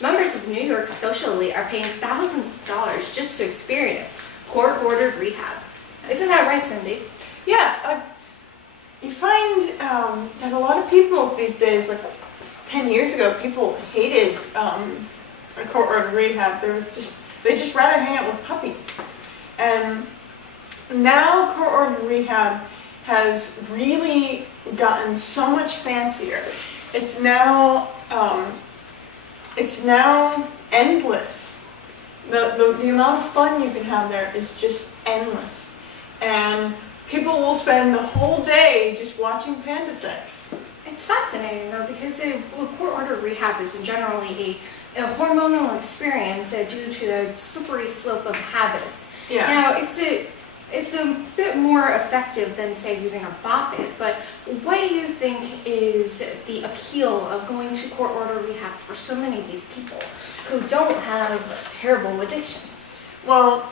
Members of New York's social elite are paying thousands of dollars just to experience court-ordered rehab. Isn't that right, Cindy? Yeah, you find that a lot of people these days, like 10 years ago, people hated a court-ordered rehab. They just rather hang out with puppies. And now court-ordered rehab has really gotten so much fancier. It's now endless. The amount of fun you can have there is just endless. And people will spend the whole day just watching panda sex. It's fascinating though, because court-ordered rehab is generally a hormonal experience due to a slippery slope of habits. Yeah. Now, it's a bit more effective than, say, using a bop-it, but what do you think is the appeal of going to court-ordered rehab for so many of these people who don't have terrible addictions? Well,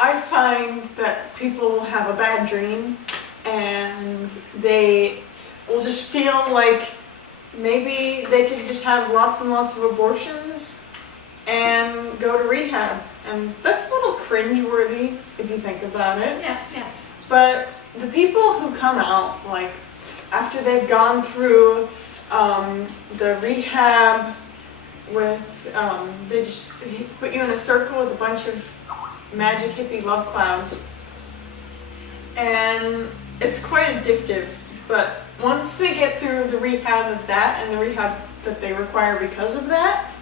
I find that people have a bad dream and they will just feel like maybe they could just have lots and lots of abortions and go to rehab. And that's a little cringeworthy if you think about it. Yes, yes. But the people who come out, like, after they've gone through the rehab with, they just put you in a circle with a bunch of magic hippie love clouds. And it's quite addictive. But once they get through the rehab of that and the rehab that they require because of that,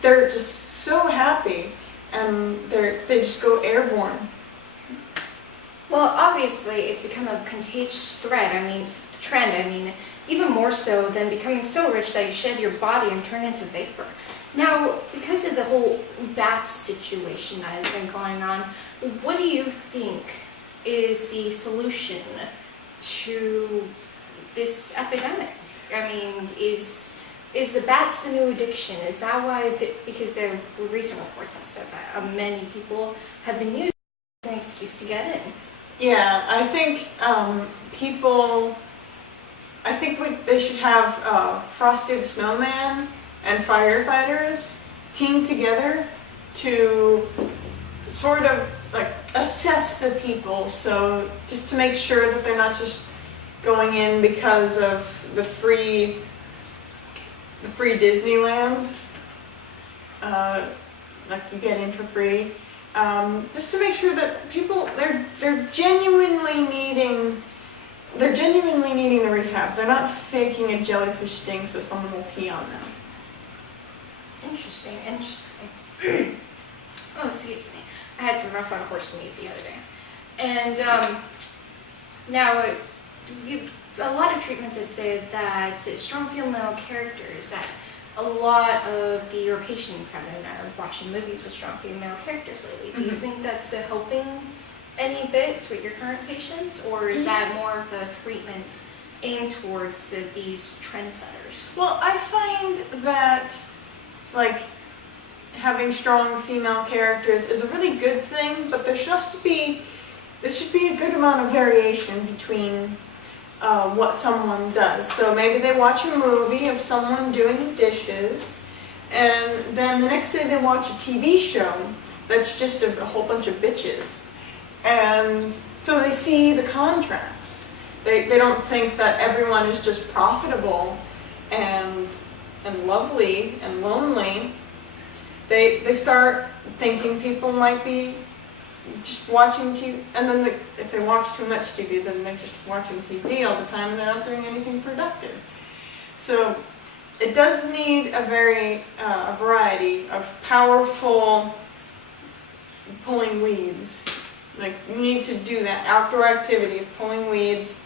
they're just so happy. And they just go airborne. Well, obviously, it's become a contagious trend. Even more so than becoming so rich that you shed your body and turn into vapor. Now, because of the whole bat situation that has been going on, what do you think is the solution to this epidemic? Is the bats the new addiction? Is that why? Because recent reports have said that many people have been using it as an excuse to get in. Yeah, I think they should have Frosty the Snowman and firefighters team together to sort of like assess the people. So just to make sure that they're not just going in because of the free Disneyland, like you get in for free, just to make sure that people they're genuinely needing the rehab. They're not faking a jellyfish sting so someone will pee on them. Interesting. Oh, excuse me. I had some rough on horse meat the other day, and now a lot of treatments have said that strong female characters, that a lot of your patients have been watching movies with strong female characters lately. Do you think that's helping any bit with your current patients, or is that more of a treatment aimed towards these trendsetters? Well, I find that like having strong female characters is a really good thing, but there should be a good amount of variation between what someone does. So maybe they watch a movie of someone doing dishes, and then the next day they watch a TV show that's just a whole bunch of bitches. And so they see the contrast. They don't think that everyone is just profitable and lovely and lonely. They start thinking people might be just watching TV, and then if they watch too much TV, then they're just watching TV all the time and they're not doing anything productive. So it does need a variety of powerful pulling weeds. Like, you need to do that outdoor activity of pulling weeds,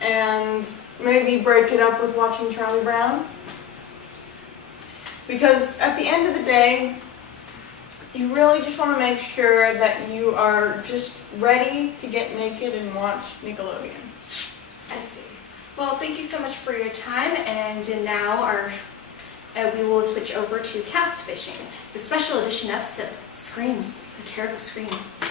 and maybe break it up with watching Charlie Brown. Because at the end of the day, you really just want to make sure that you are just ready to get naked and watch Nickelodeon. I see. Well, thank you so much for your time, and now we will switch over to catfishing, the special edition episode, Screams, the terrible screams.